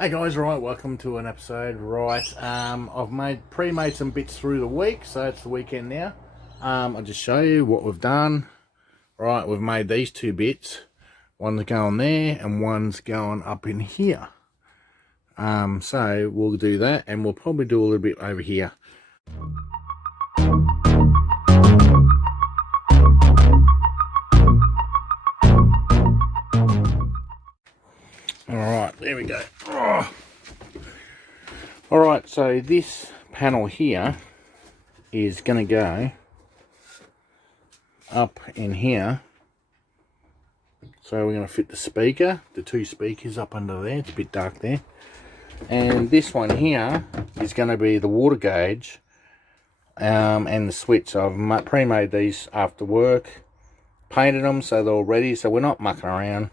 Hey guys, right, welcome to an episode. Right, I've pre-made some bits through the week, so it's the weekend now. I'll just show you what we've done. Right, we've made these two bits. One's going there and one's going up in here. So we'll do that, and we'll probably do a little bit over here. Alright, there we go. Oh. Alright, so this panel here is going to go up in here. So we're going to fit the speaker, the two speakers up under there. It's a bit dark there. And this one here is going to be the water gauge and the switch. So I've pre-made these after work, painted them so they're all ready, so we're not mucking around.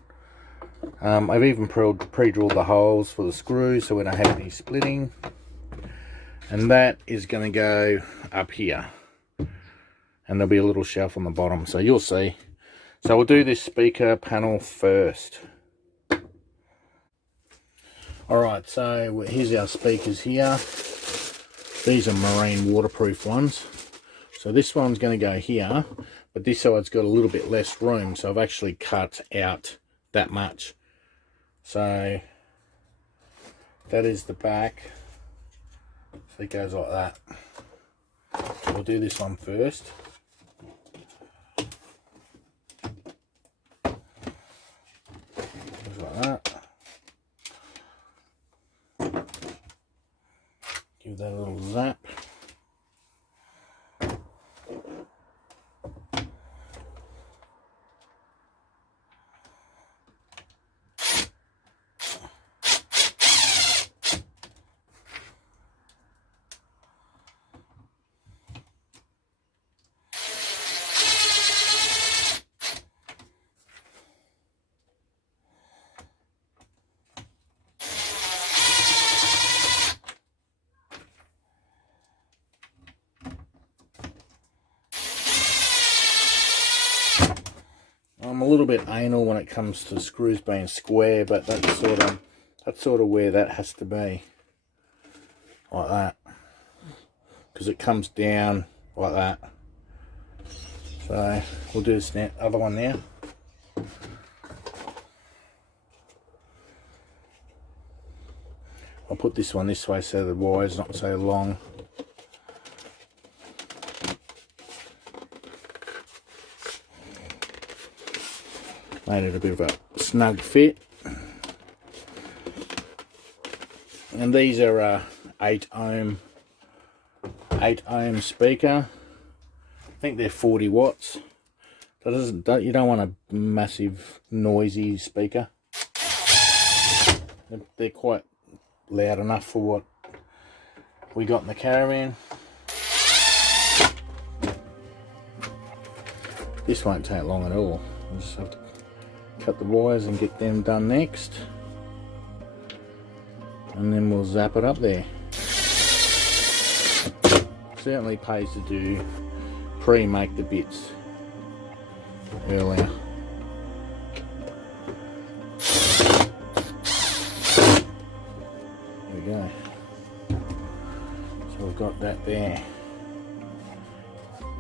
I've even pre-drilled the holes for the screws so we don't have any splitting. And that is going to go up here. And there'll be a little shelf on the bottom, so you'll see. So we'll do this speaker panel first. Alright, so here's our speakers here. These are marine waterproof ones. So this one's going to go here, but this side's got a little bit less room, so I've actually cut out that much. So that is the back. So it goes like that. So we'll do this one first. Just like that. Give that a little zap. I'm a little bit anal when it comes to screws being square, but that's sort of where that has to be, like that, because it comes down like that. So we'll do this other one now. I'll put this one this way so the wire's not so long. Made it a bit of a snug fit. And these are a 8 ohm speaker. I think they're 40 watts. So you don't want a massive noisy speaker. They're quite loud enough for what we got in the caravan. This won't take long at all. I'll just have to cut the wires and get them done next, and then we'll zap it up there. Certainly pays to do pre-make the bits earlier. There we go. So we've got that there.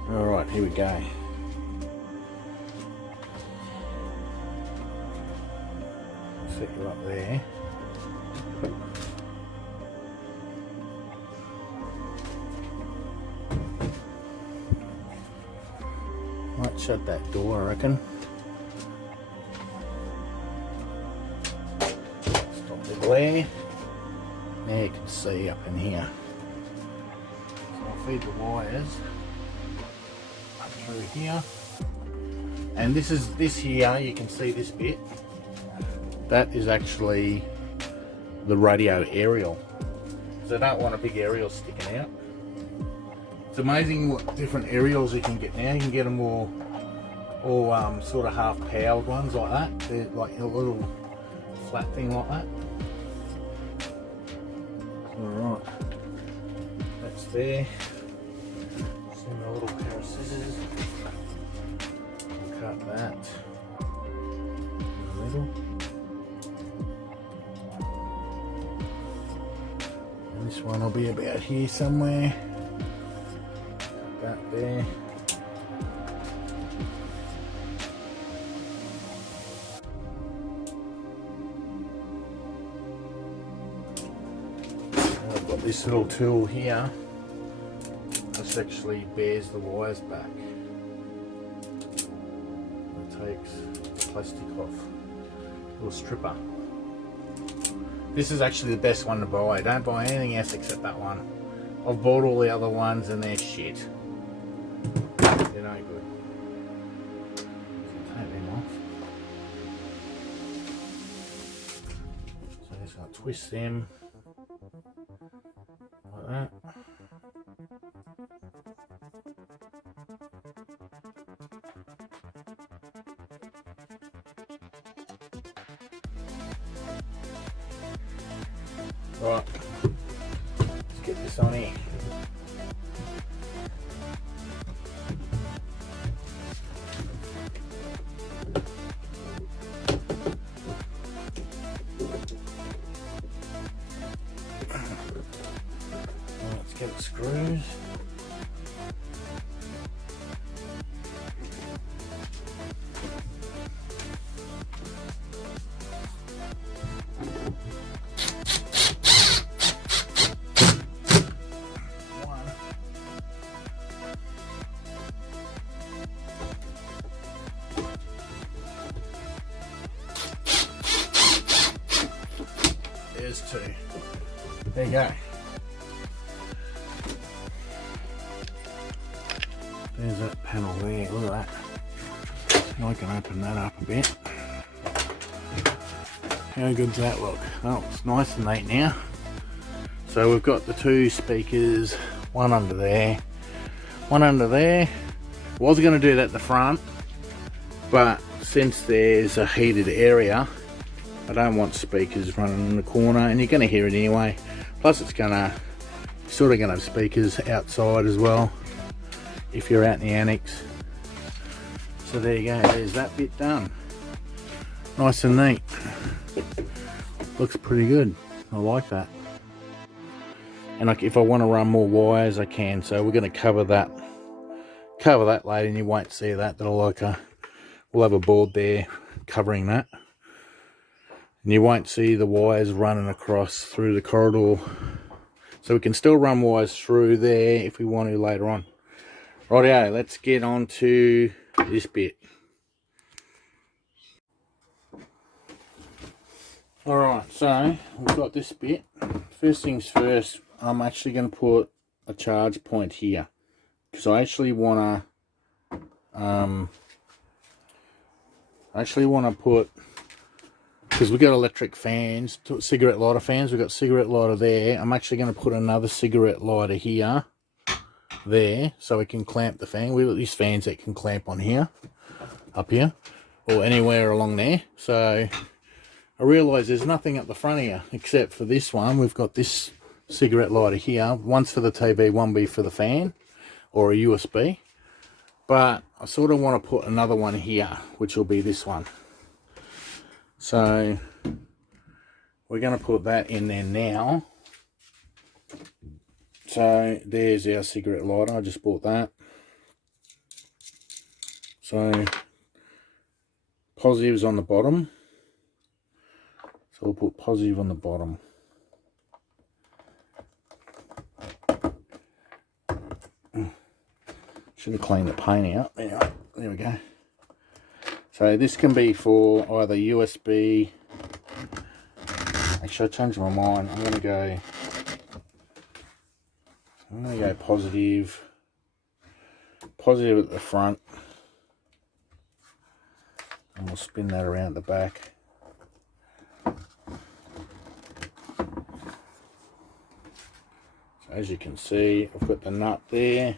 Alright, here we go. Set you up there. Might shut that door, I reckon. Stop the glare. Now you can see up in here. So I'll feed the wires up through here. And this here, you can see this bit. That is actually the radio aerial. So I don't want a big aerial sticking out. It's amazing what different aerials you can get now. You can get them all sort of half powered ones like that. They're like a little flat thing like that. Alright, that's there. Send a little pair of scissors. Cut that in the middle. This one will be about here somewhere. About there. I've got this little tool here. This actually bears the wires back. It takes the plastic off. Little stripper. This is actually the best one to buy. Don't buy anything else except that one. I've bought all the other ones and they're shit. They're no good. So take them off. So I'm just going to twist them like that. Right, let's get this on here. Let's get the screws. There's two. There you go. There's that panel there. Look at that. I can open that up a bit. How good's that look? Oh, it's nice and neat now. So we've got the two speakers, one under there, one under there. Was going to do that at the front, but since there's a heated area, I don't want speakers running in the corner, and you're going to hear it anyway. Plus it's going to, sort of going to have speakers outside as well, if you're out in the annex. So there you go, there's that bit done. Nice and neat. Looks pretty good, I like that. And like, if I want to run more wires, I can. So we're going to cover that later, and you won't see that. We'll have a board there covering that. And you won't see the wires running across through the corridor. So we can still run wires through there if we want to later on. Rightio, let's get on to this bit. Alright, so we've got this bit. First things first, I'm actually going to put a charge point here. Because I actually want to put, because we've got electric fans, cigarette lighter fans, we've got cigarette lighter there. I'm actually going to put another cigarette lighter here, there, so we can clamp the fan. We've got these fans that can clamp on here, up here, or anywhere along there. So I realise there's nothing at the front here, except for this one. We've got this cigarette lighter here. One's for the TV, one be for the fan, or a USB. But I sort of want to put another one here, which will be this one. So we're going to put that in there now. So there's our cigarette lighter. I just bought that. So positive's on the bottom. So we'll put positive on the bottom. Should have cleaned the paint out. There we go. So this can be for either USB. Actually, I changed my mind. I'm gonna go positive. Positive at the front. And we'll spin that around the back. So as you can see, I've got the nut there.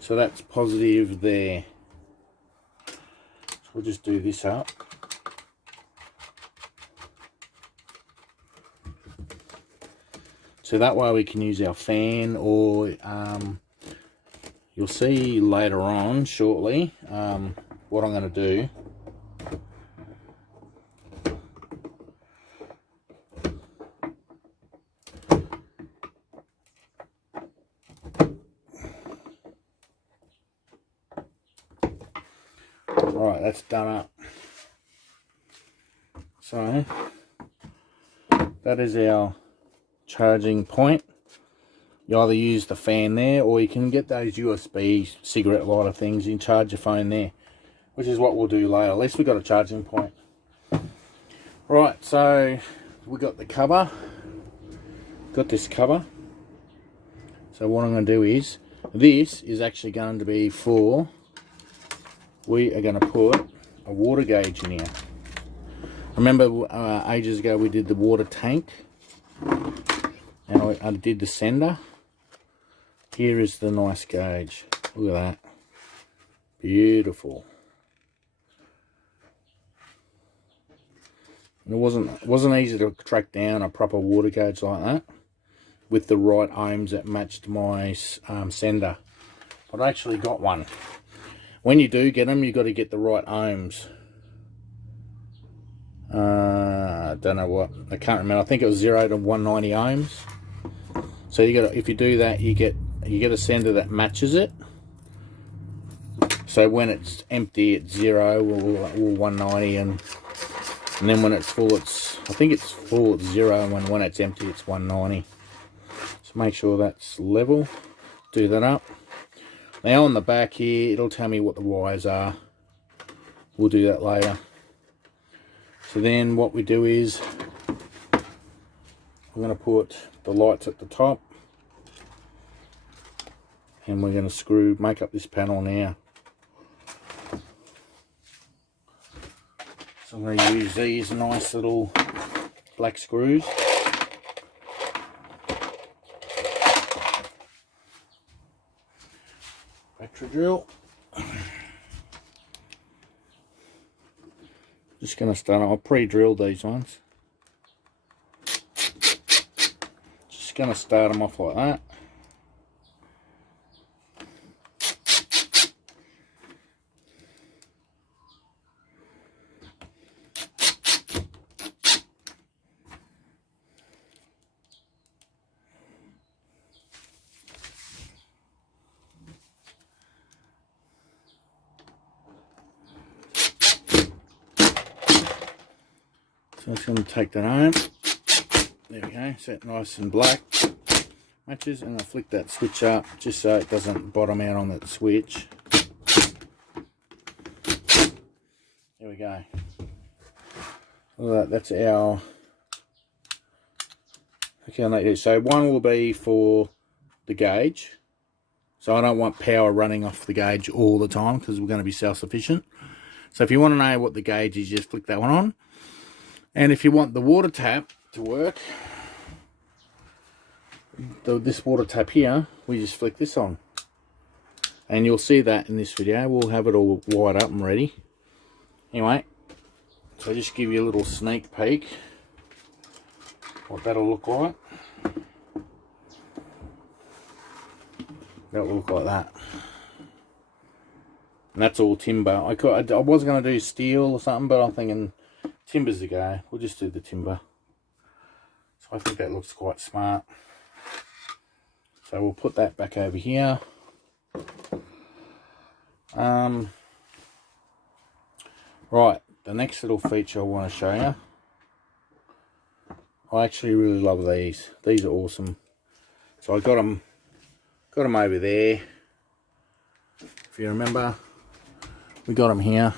So that's positive there. So we'll just do this up. So that way we can use our fan, or you'll see later on shortly what I'm going to do. Right, that's done up. So that is our charging point. You either use the fan there, or you can get those USB cigarette lighter things. You can charge your phone there, which is what we'll do later. At least we got a charging point. Right, so we got the cover. Got this cover. So what I'm going to do is, this is actually going to be for, we are going to put a water gauge in here. Remember ages ago we did the water tank, and I did the sender. Here is the nice gauge. Look at that. Beautiful. And it wasn't easy to track down a proper water gauge like that with the right ohms that matched my sender. But I actually got one. When you do get them, you've got to get the right ohms. I don't know what, I can't remember. I think it was 0 to 190 ohms. So you got, if you do that, you get a sender that matches it. So when it's empty, it's 0 or 190, and then when it's full, I think it's full, it's 0, and when it's empty, it's 190. So make sure that's level. Do that up. Now on the back here, it'll tell me what the wires are. We'll do that later. So then what we do is, we're going to put the lights at the top, and we're going to make up this panel now. So I'm going to use these nice little black screws. Battery drill. Just going to start, I'll pre-drill these ones. Just going to start them off like that. So I'm just going to take that home. There we go, set nice and black. Matches, and I'll flick that switch up just so it doesn't bottom out on that switch. There we go. Well, that's our, okay, like this. So one will be for the gauge. So I don't want power running off the gauge all the time because we're going to be self-sufficient. So if you want to know what the gauge is, just flick that one on. And if you want the water tap to work, this water tap here, we just flick this on. And you'll see that in this video. We'll have it all wired up and ready. Anyway, so just give you a little sneak peek what that'll look like. That'll look like that. And that's all timber. I was going to do steel or something, but I'm thinking timber's the go. We'll just do the timber. So I think that looks quite smart. So we'll put that back over here. Right, the next little feature I want to show you. I actually really love these. These are awesome. So I got them over there. If you remember, we got them here.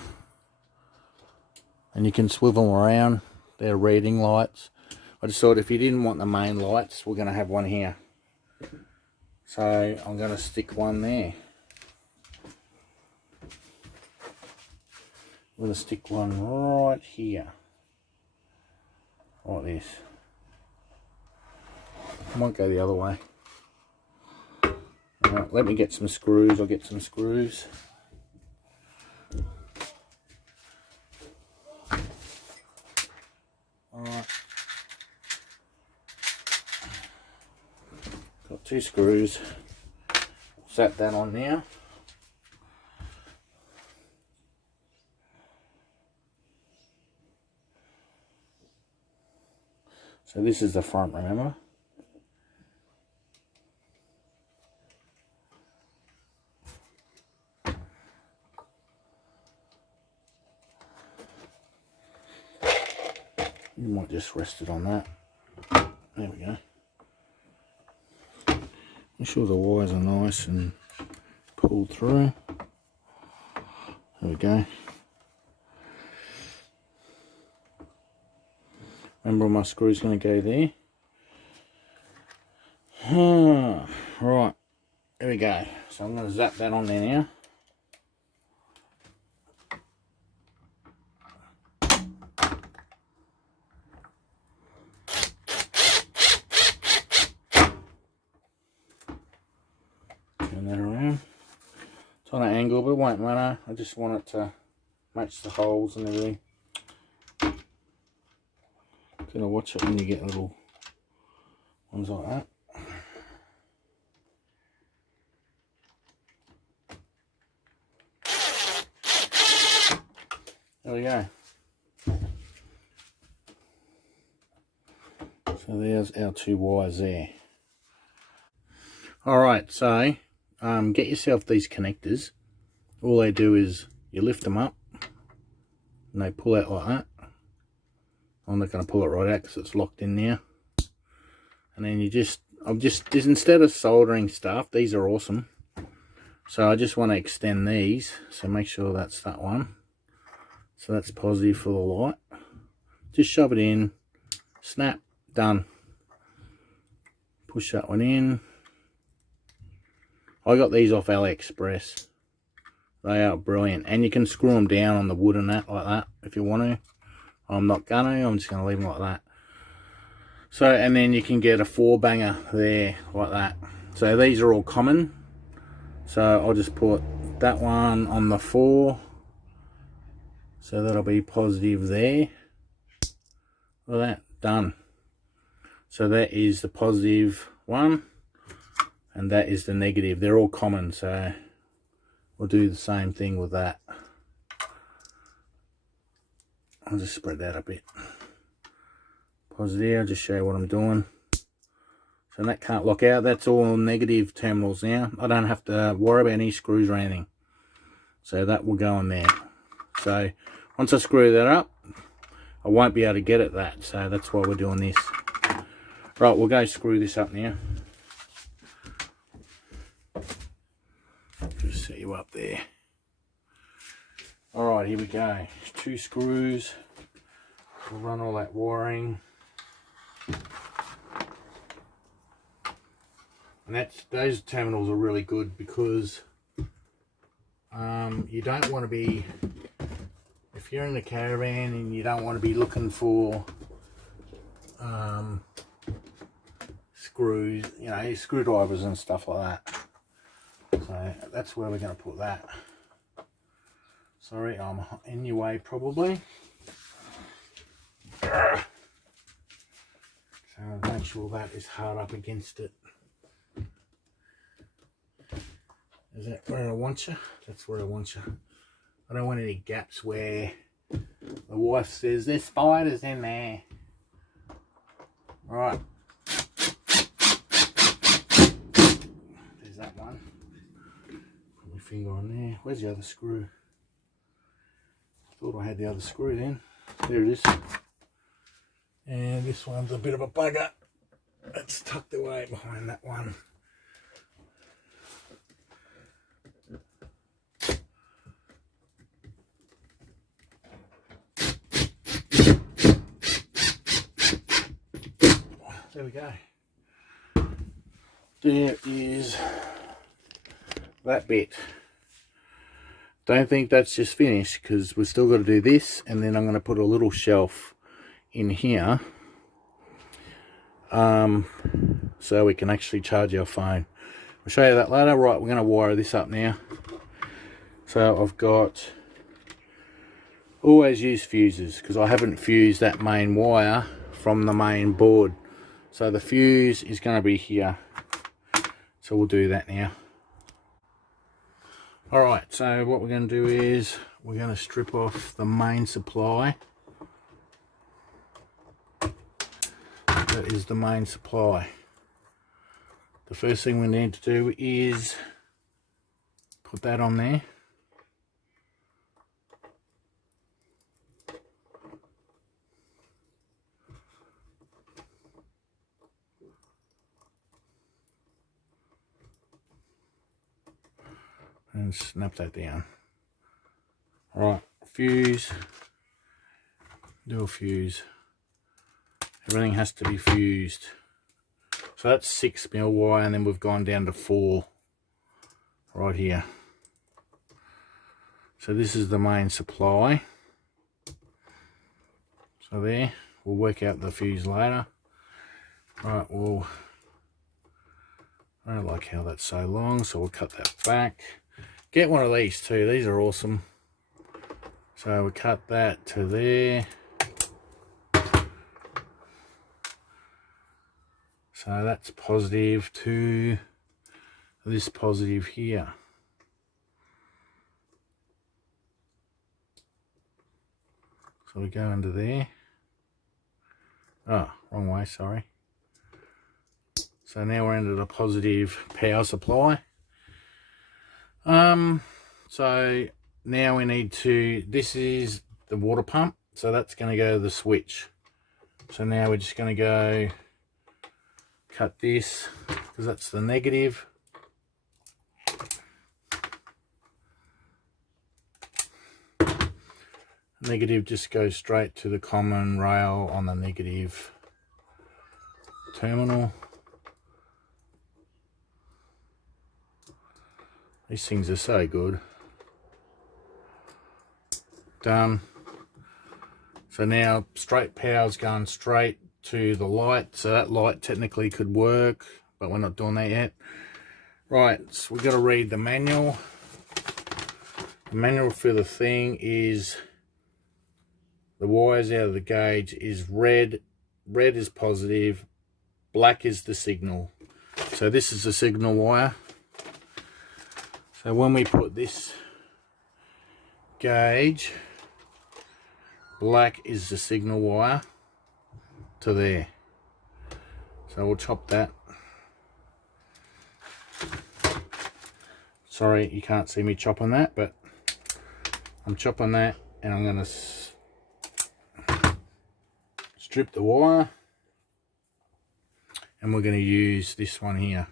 And you can swivel them around. They're reading lights. I just thought if you didn't want the main lights, we're going to have one here. So I'm going to stick one there. I'm going to stick one right here. Like this. I might go the other way. Right, let me get some screws. I'll get some screws. Alright. Got 2 screws. Set that on now. So this is the front, remember? just rested on that. There we go. Make sure the wires are nice and pulled through. There we go. Remember, my screw's going to go there. Right, there we go. So I'm going to zap that on there now. Turn that around. It's on an angle, but it won't matter. I just want it to match the holes and everything. Gotta watch it when you get little ones like that. There we go. So there's our two wires there. Alright, so get yourself these connectors. All they do is you lift them up and they pull out like that. I'm not going to pull it right out because it's locked in there. And then instead of soldering stuff, these are awesome. So I just want to extend these. So make sure that's that one. So that's positive for the light. Just shove it in, snap, done. Push that one in. I got these off AliExpress. They are brilliant. And you can screw them down on the wood and that like that if you want to. I'm not gonna, I'm just gonna leave them like that. So, and then you can get a 4-banger there like that. So these are all common. So I'll just put that one on the 4. So that'll be positive there. Look at that, done. So that is the positive one. And that is the negative. They're all common, so we'll do the same thing with that. I'll just spread that a bit. Positive, I'll just show you what I'm doing. So that can't lock out. That's all negative terminals now. I don't have to worry about any screws or anything. So that will go in there. So once I screw that up, I won't be able to get at that. So that's why we're doing this. Right, we'll go screw this up now. Just set you up there. Alright, here we go. 2 screws. We'll run all that wiring. And those terminals are really good because you don't want to be, if you're in the caravan and you don't want to be looking for screws, you know, screwdrivers and stuff like that. So that's where we're going to put that. Sorry, I'm in your way probably. So make sure that is hard up against it. Is that where I want you? That's where I want you. I don't want any gaps where the wife says there's spiders in there. Right. There's that one. Put my finger on there. Where's the other screw? Thought I had the other screw then. There it is. And this one's a bit of a bugger. It's tucked away behind that one. There we go. There is that bit. Don't think that's just finished because we've still got to do this, and then I'm going to put a little shelf in here so we can actually charge our phone. I'll show you that later. Right, we're going to wire this up now. So I've got, always use fuses because I haven't fused that main wire from the main board. So the fuse is going to be here. So we'll do that now. Alright, so what we're going to do is we're going to strip off the main supply. That is the main supply. The first thing we need to do is put that on there. and snap that down. Alright, fuse, do a fuse. Everything has to be fused. So that's 6mm wire, and then we've gone down to 4 right here. So this is the main supply. So there, we'll work out the fuse later. Right, well, I don't like how that's so long, so we'll cut that back. Get one of these too, these are awesome. So we cut that to there. So that's positive to this positive here. So we go under there. Oh, wrong way, sorry. So now we're into the positive power supply. So now we need to, this is the water pump, so that's going to go to the switch. So now we're just going to go cut this, because that's the negative. Negative just goes straight to the common rail on the negative terminal. These things are so good. Done. So now straight power's going straight to the light, so that light technically could work, but we're not doing that yet. Right, so we've got to read the manual. The manual for the thing is the wires out of the gauge is red. Red is positive, black is the signal. So this is the signal wire. So when we put this gauge, black is the signal wire to there. So we'll chop that. Sorry, you can't see me chopping that, but I'm chopping that, and I'm going to strip the wire, and we're going to use this one here.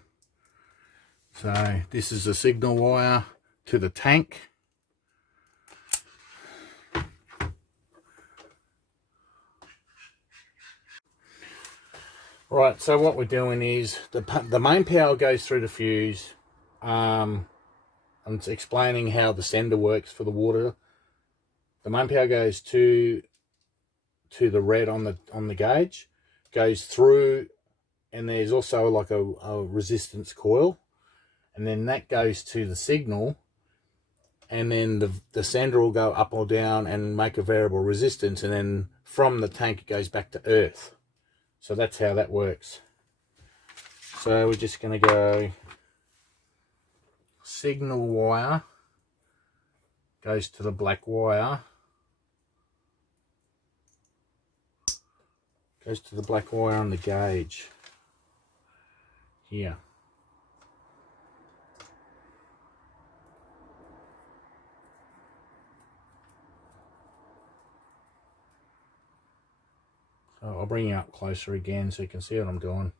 So this is the signal wire to the tank. Right, so what we're doing is the main power goes through the fuse. I'm explaining how the sender works for the water. The main power goes to the red on the gauge, goes through, and there's also like a resistance coil, and then that goes to the signal, and then the sender will go up or down and make a variable resistance, and then from the tank it goes back to earth. So that's how that works. So we're just going to go signal wire goes to the black wire, goes to the black wire on the gauge here. So I'll bring you up closer again so you can see what I'm doing.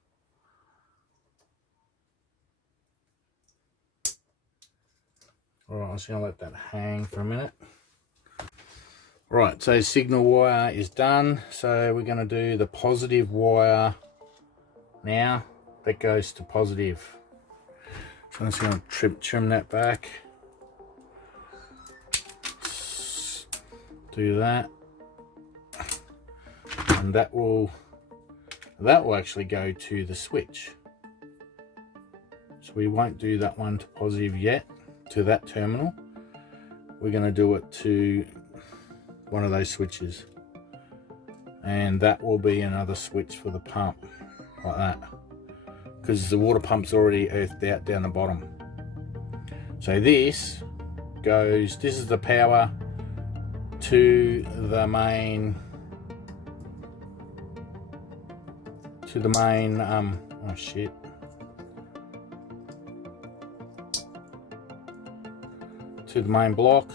Alright, I'm just going to let that hang for a minute. Right, so signal wire is done. So we're going to do the positive wire now. That goes to positive. So I'm just going to trim that back. Do that. And that will actually go to the switch. So we won't do that one to positive yet, to that terminal. We're going to do it to one of those switches, and that will be another switch for the pump, like that, because the water pump's already earthed out down the bottom. So this is the power to the main oh shit, to the main block,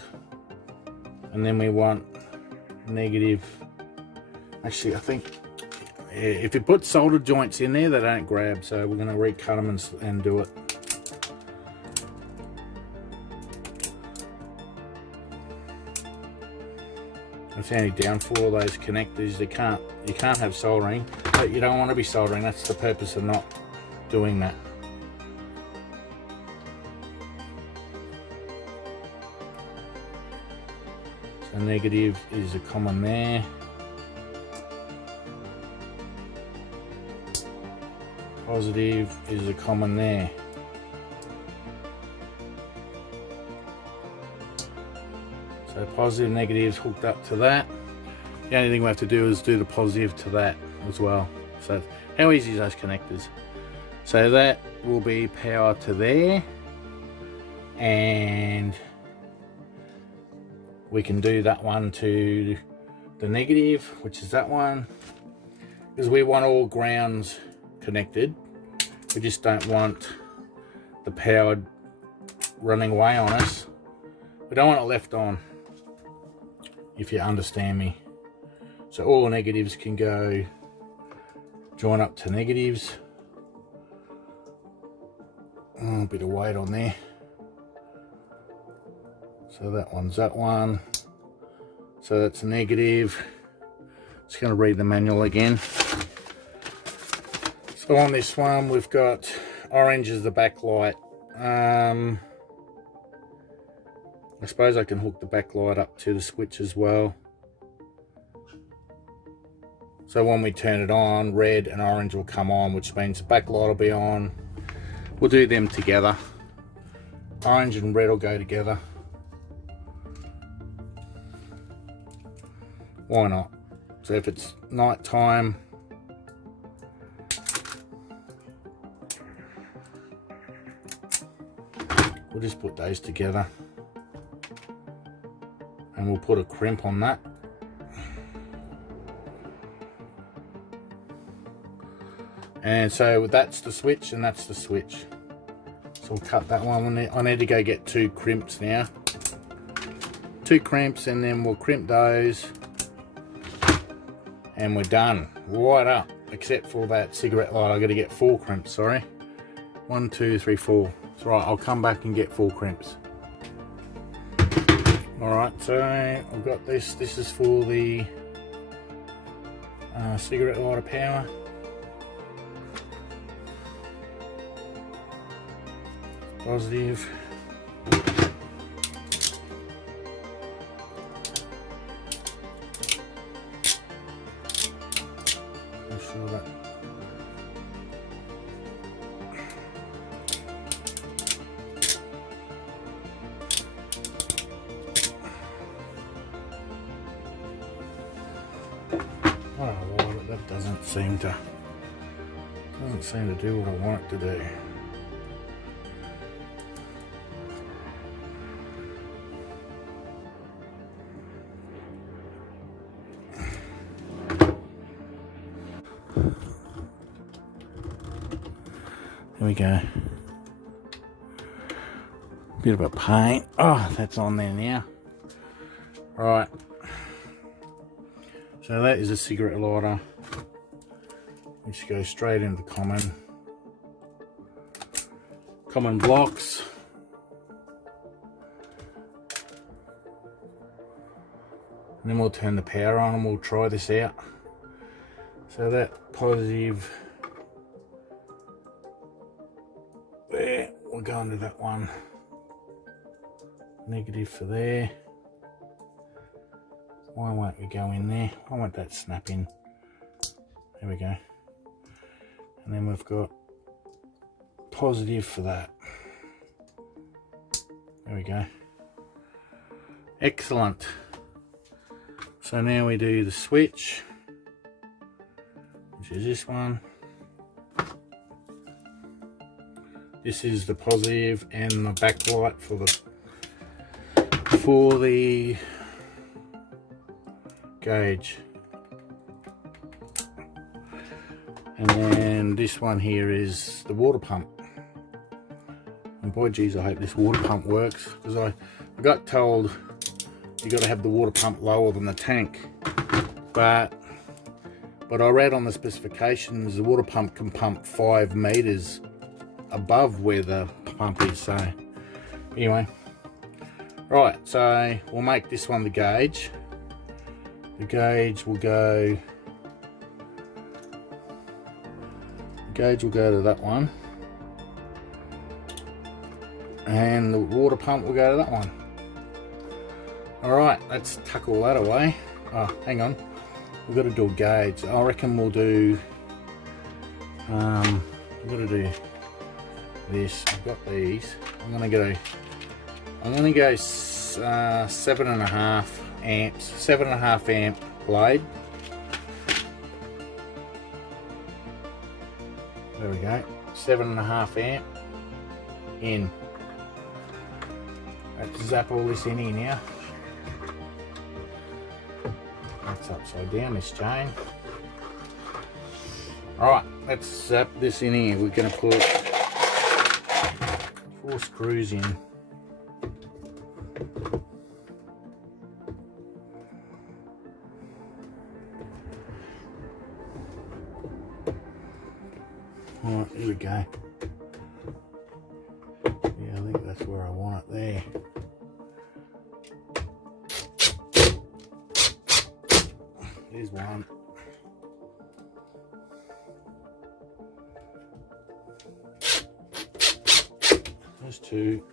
and then we want negative. Actually, I think if you put solder joints in there, they don't grab, so we're going to recut them and do it. That's the only downfall of those connectors. You can't have soldering, but you don't want to be soldering. That's the purpose of not doing that. So negative is a common there. Positive is a common there. So positive, negatives hooked up to that. The only thing we have to do is do the positive to that as well. So how easy is those connectors? So that will be power to there, and we can do that one to the negative, which is that one, because we want all grounds connected. We just don't want the power running away on us. We don't want it left on, if you understand me. So all the negatives can go join up to negatives. Oh, a bit of weight on there. So that one's that one. So that's a negative. Just going to read the manual again. So on this one we've got orange as the backlight. I suppose I can hook the backlight up to the switch as well. So when we turn it on, red and orange will come on, which means the backlight will be on. We'll do them together. Orange and red will go together. Why not? So if it's night time, we'll just put those together. And we'll put a crimp on that. And so that's the switch and that's the switch. So we'll cut that one. I need to go get 2 crimps now. 2 crimps, and then we'll crimp those. And we're done. Right up. Except for that cigarette light. I've got to get 4 crimps, sorry. 1, 2, 3, 4. It's right, I'll come back and get 4 crimps. Alright, so I've got this. This is for the cigarette lighter power. Positive. Make sure that I don't know why, but that doesn't seem to do what I want it to do. There we go. Bit of a pain. Oh, that's on there now. Right. So that is a cigarette lighter, which goes straight into common blocks. And then we'll turn the power on and we'll try this out. So that positive there, we'll go into that one. Negative for there. Why won't we go in there? Why won't that snap in? There we go. And then we've got positive for that. There we go. Excellent. So now we do the switch, which is this one. This is the positive and the backlight for the gauge. And then this one here is the water pump. And boy geez, I hope this water pump works, because I got told you got to have the water pump lower than the tank, but I read on the specifications the water pump can pump 5 meters above where the pump is. So anyway, right, so we'll make this one the gauge, The gauge will go to that one, and the water pump will go to that one. Alright, let's tuck all that away. Oh, hang on, we've got to do a gauge. I reckon we'll do we've got to do this. I've got these. I'm gonna go 7.5 amps, 7.5 amp blade. There we go, 7.5 amp in. Let's zap all this in here now. That's upside down, this chain. Alright, let's zap this in here. We're going to put 4 screws in. Alright, here we go. Yeah, I think that's where I want it there. There's one. There's 2.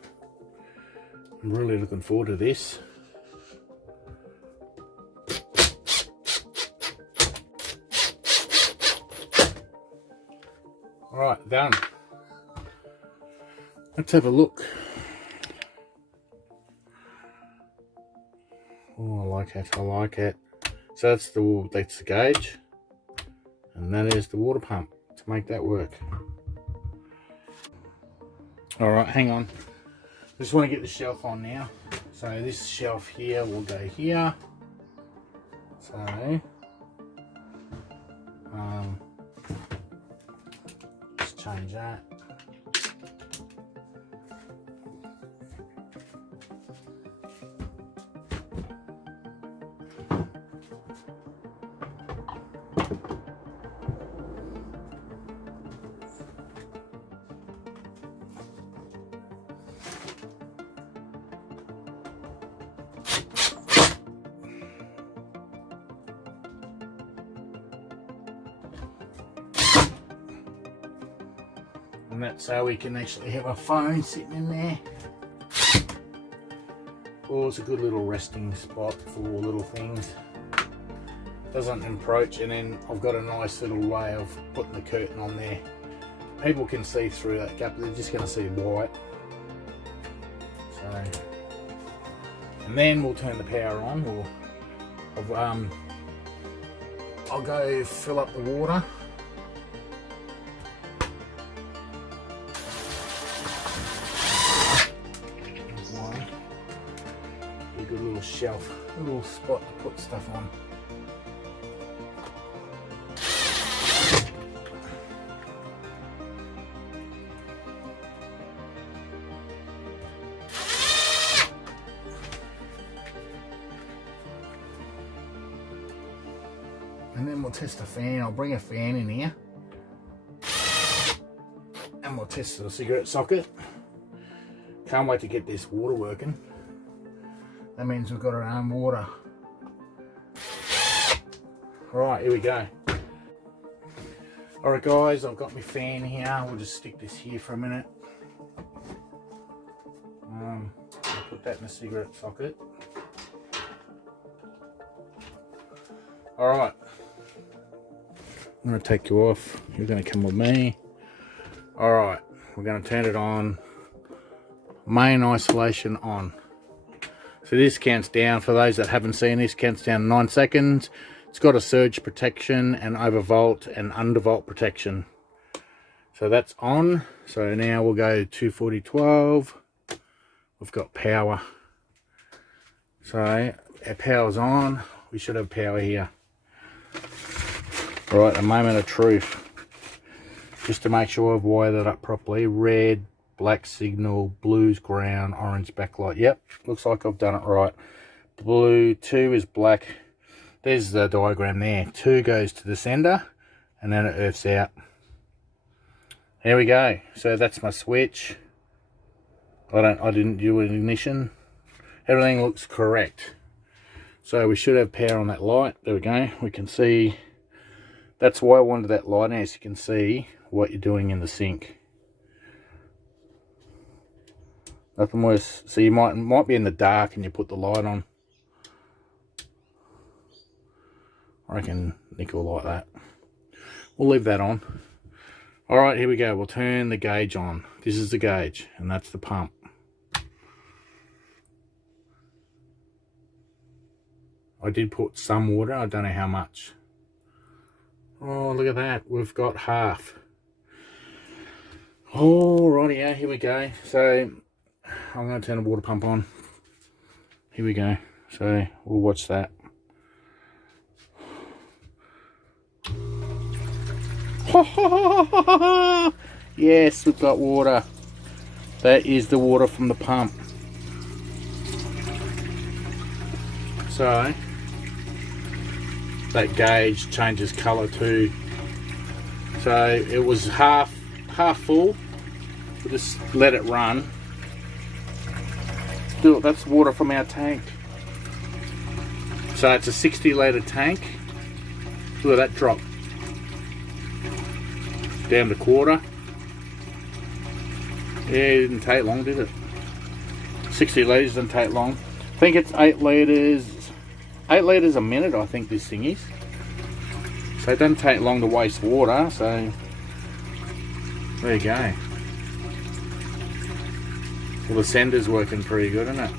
I'm really looking forward to this. Alright, done. Let's have a look. Oh, I like it, I like it. So that's the gauge, and that is the water pump to make that work. Alright, hang on. Just want to get the shelf on now. So this shelf here will go here. So let's change that. And that's how we can actually have a phone sitting in there. Oh, it's a good little resting spot for little things. Doesn't encroach, and then I've got a nice little way of putting the curtain on there. People can see through that gap, they're just going to see white. So, and then we'll turn the power on. I'll go fill up the water. Good little shelf, little spot to put stuff on. And then we'll test the fan. I'll bring a fan in here and we'll test the cigarette socket. Can't wait to get this water working. That means we've got our own water. Alright, here we go. Alright guys, I've got my fan here. We'll just stick this here for a minute. I'll put that in the cigarette socket. Alright. I'm going to take you off. You're going to come with me. Alright, we're going to turn it on. Main isolation on. So this counts down, for those that haven't seen this, counts down 9 seconds. It's got a surge protection and overvolt and undervolt protection. So that's on. So now we'll go 240/12. We've got power. So our power's on. We should have power here. Right, a moment of truth. Just to make sure I've wired it up properly. Red, black signal, blue's ground, orange backlight. Yep, looks like I've done it right. Blue, 2 is black. There's the diagram there. 2 goes to the sender and then it earths out. There we go. So that's my switch. I didn't do an ignition. Everything looks correct. So we should have power on that light. There we go. We can see. That's why I wanted that light now, so you can see what you're doing in the sink. Nothing worse. So you might be in the dark and you put the light on. I reckon Nick will like that. We'll leave that on. Alright, here we go. We'll turn the gauge on. This is the gauge, and that's the pump. I did put some water. I don't know how much. Oh, look at that. We've got half. Alrighty, yeah, here we go. So, I'm going to turn the water pump on. Here we go. So, we'll watch that. Yes, we've got water. That is the water from the pump. So, that gauge changes colour too. So it was half full. We'll just let it run. Look, that's water from our tank. So it's a 60 litre tank. Look at that drop. Down to quarter. Yeah, it didn't take long, did it? 60 litres didn't take long. I think it's 8 litres. 8 litres a minute, I think this thing is. So it doesn't take long to waste water, so there you go. Well, the sender's working pretty good, isn't it?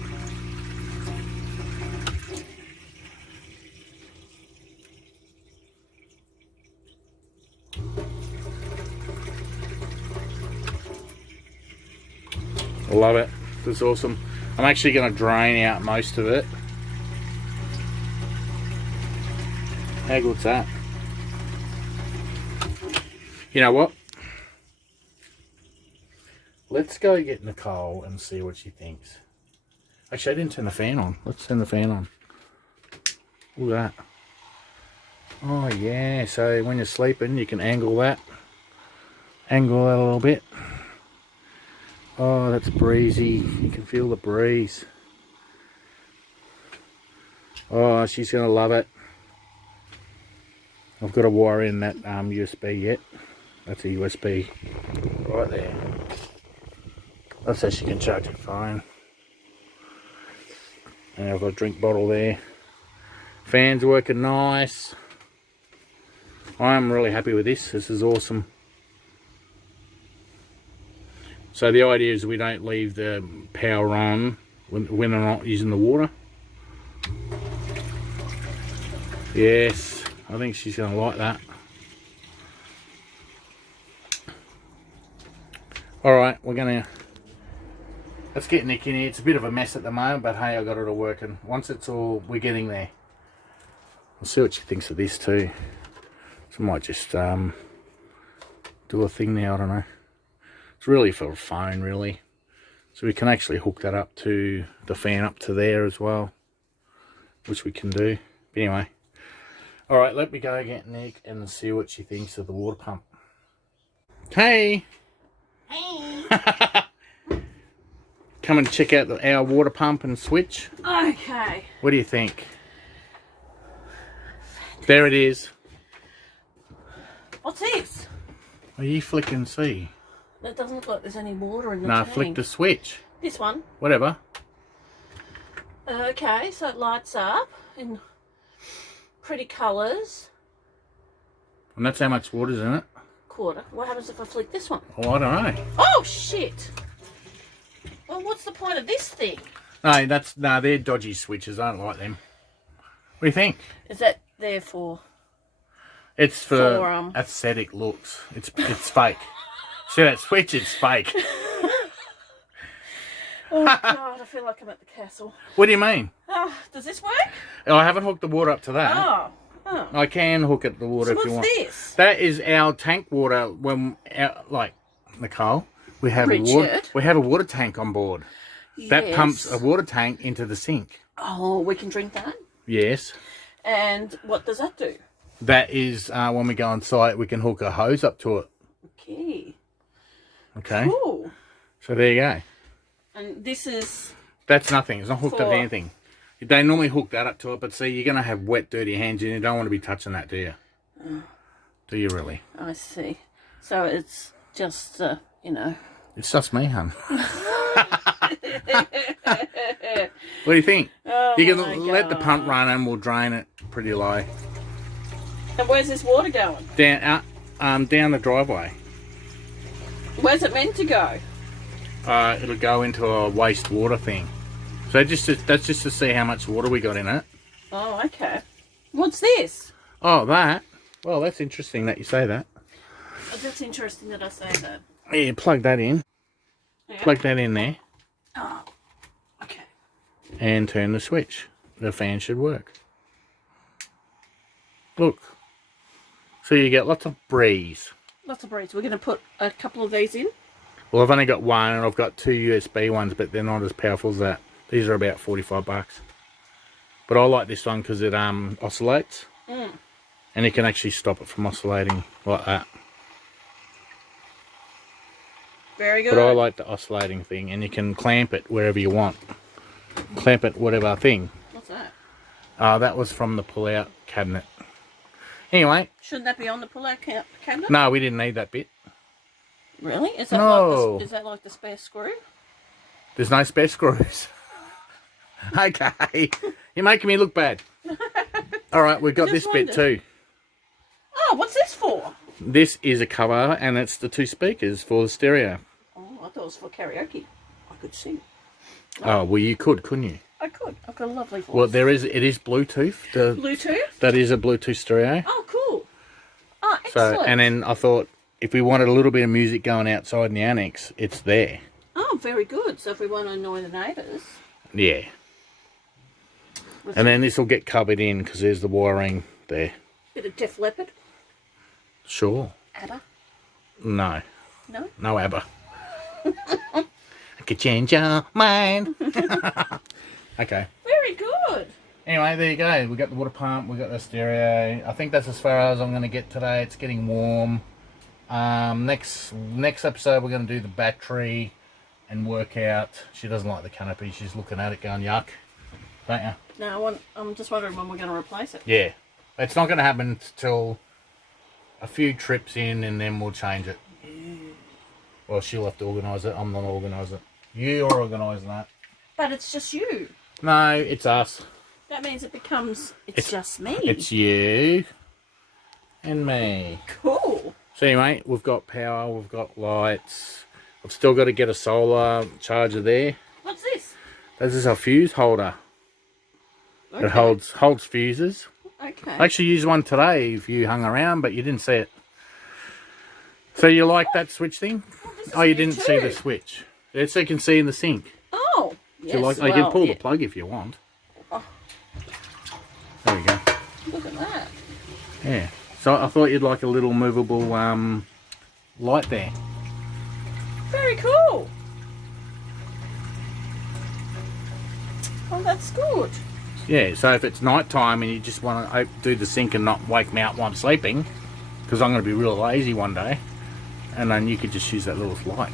I love it. It's awesome. I'm actually going to drain out most of it. How good's that? You know what? Let's go get Nicole and see what she thinks. Actually, I didn't turn the fan on. Let's turn the fan on. Look at that. Oh yeah, so when you're sleeping you can angle that. Angle that a little bit. Oh, that's breezy. You can feel the breeze. Oh, she's going to love it. I've got to wire in that USB yet. That's a USB right there. That's how she can charge her phone. And I've got a drink bottle there. Fan's working nice. I'm really happy with this. This is awesome. So the idea is we don't leave the power on when we're not using the water. Yes, I think she's going to like that. Alright, let's get Nick in here. It's a bit of a mess at the moment, but hey, I got it all working. Once it's all, we're getting there. We'll see what she thinks of this too. So I might just do a thing now, I don't know. It's really for a phone, really. So we can actually hook that up to the fan up to there as well, which we can do. But anyway, all right, let me go get Nick and see what she thinks of the water pump. Hey! Hey! Come and check out our water pump and switch. Okay. What do you think? There it is. What's this? Are you flicking see? It doesn't look like there's any water in the No, tank. flick the switch. This one? Whatever. Okay, so it lights up in pretty colours. And that's how much water's in it. Quarter. What happens if I flick this one? Oh, I don't know. Oh, shit! Well, what's the point of this thing? No, they're dodgy switches. I don't like them. What do you think? Is that there for? It's for aesthetic looks. It's fake. See that switch? It's fake. Oh God, I feel like I'm at the castle. What do you mean? Does this work? Oh, I haven't hooked the water up to that. Oh. I can hook it the water if you want. What's this? That is our tank water. Like Nicole, we have a water tank on board. Yes. That pumps a water tank into the sink. Oh, we can drink that? Yes. And what does that do? That is when we go on site, we can hook a hose up to it. Okay. Okay. Cool. So there you go. And this is... That's nothing. It's not hooked up to anything. They normally hook that up to it, but see, you're going to have wet, dirty hands and you don't want to be touching that, do you? Do you really? I see. So it's just, you know. It's just me, hun. What do you think? Oh, You my can let the pump God. run and we'll drain it pretty low. And where's this water going? Down the driveway. Where's it meant to go? It'll go into a wastewater thing. So that's just to see how much water we got in it. Oh, okay. What's this? Oh, that? Well, that's interesting that you say that. Oh, that's interesting that I say that. Yeah, plug that in. Yeah. Plug that in there Oh, okay. and turn the switch. The fan should work. Look. So you get lots of breeze. Lots of breeds. We're going to put a couple of these in. Well, I've only got one and I've got 2 USB ones, but they're not as powerful as that. These are about 45 bucks. But I like this one because it oscillates. And you can actually stop it from oscillating like that. Very good. But I like the oscillating thing, and you can clamp it wherever you want. Clamp it whatever thing. What's that? That was from the pull-out cabinet. Anyway, Shouldn't that be on the pull-out cabinet? no, we didn't need that bit. Really? Is that No. like is that like the spare screw? There's no spare screws. Okay, you're making me look bad. All right, we've got Just this bit wondered. too. Oh, what's this for? This is a cover, and it's the 2 speakers for the stereo. Oh, I thought it was for karaoke. I could sing. Oh, well, you couldn't you? I could. I've got a lovely voice. Well, it is Bluetooth. Bluetooth? That is a Bluetooth stereo. Oh, cool. Oh, So, excellent. and then I thought if we wanted a little bit of music going outside in the annex, it's there. Oh, very good. So if we want to annoy the neighbours. Yeah. And then this will get covered in because there's the wiring there. Bit of Def Leppard. Sure. ABBA. No. No? No ABBA. I could change your mind. Okay. Very good. Anyway, there you go. We got the water pump. We got the stereo. I think that's as far as I'm going to get today. It's getting warm. Next episode, we're going to do the battery and work out. She doesn't like the canopy. She's looking at it going, yuck. Don't you? No, I'm just wondering when we're going to replace it. Yeah. It's not going to happen till a few trips in and then we'll change it. Well, she'll have to organise it. I'm not organising it. You're organising that. But it's just you. No, it's us. That means it becomes, it's just me. It's you and me. Cool. So anyway, we've got power, we've got lights. I've still got to get a solar charger there. What's this? This is a fuse holder. Okay. It holds fuses. Okay. I actually used one today if you hung around, but you didn't see it. So you like that switch thing? This is Oh, you new didn't see too. the switch. It's so you can see in the sink. Oh, yes. Do you like? well, you can pull yeah. the plug if you want. Oh. There we go. Look at that. Yeah. So I thought you'd like a little movable light there. Very cool. Oh, that's good. Yeah. So if it's night time and you just want to do the sink and not wake me up while I'm sleeping, because I'm going to be real lazy one day, and then you could just use that little light.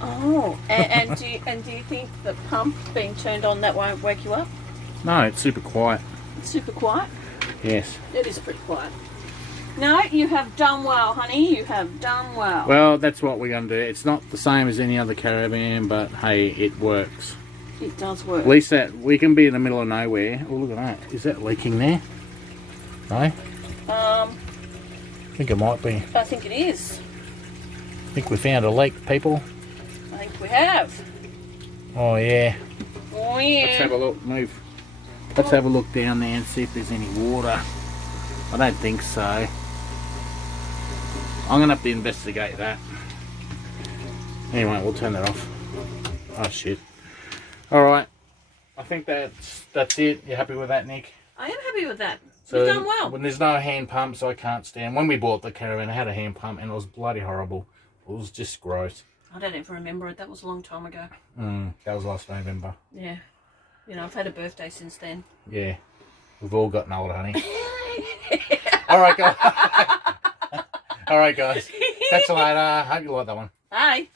Oh, and do you think the pump being turned on that won't wake you up? No, it's super quiet. It's super quiet. Yes. It is pretty quiet. No, you have done well, honey. You have done well. Well, that's what we're going to do. It's not the same as any other caravan, but hey, it works. It does work. At least that we can be in the middle of nowhere. Oh, look at that. Is that leaking there? No? I think it might be. I think it is. I think we found a leak, people. I think we have. Oh, yeah. Oh, yeah. Let's have a look. Move. Let's have a look down there and see if there's any water. I don't think so. I'm going to have to investigate that. Anyway, we'll turn that off. Oh, shit. Alright. I think that's it. You happy with that, Nick? I am happy with that. So You've done well. When there's no hand pump, so I can't stand. When we bought the caravan, it had a hand pump and it was bloody horrible. It was just gross. I don't even remember it. That was a long time ago. That was last November. Yeah. You know, I've had a birthday since then. Yeah. We've all gotten older, honey. Alright, guys. Alright, guys. Catch you later. Hope you like that one. Bye.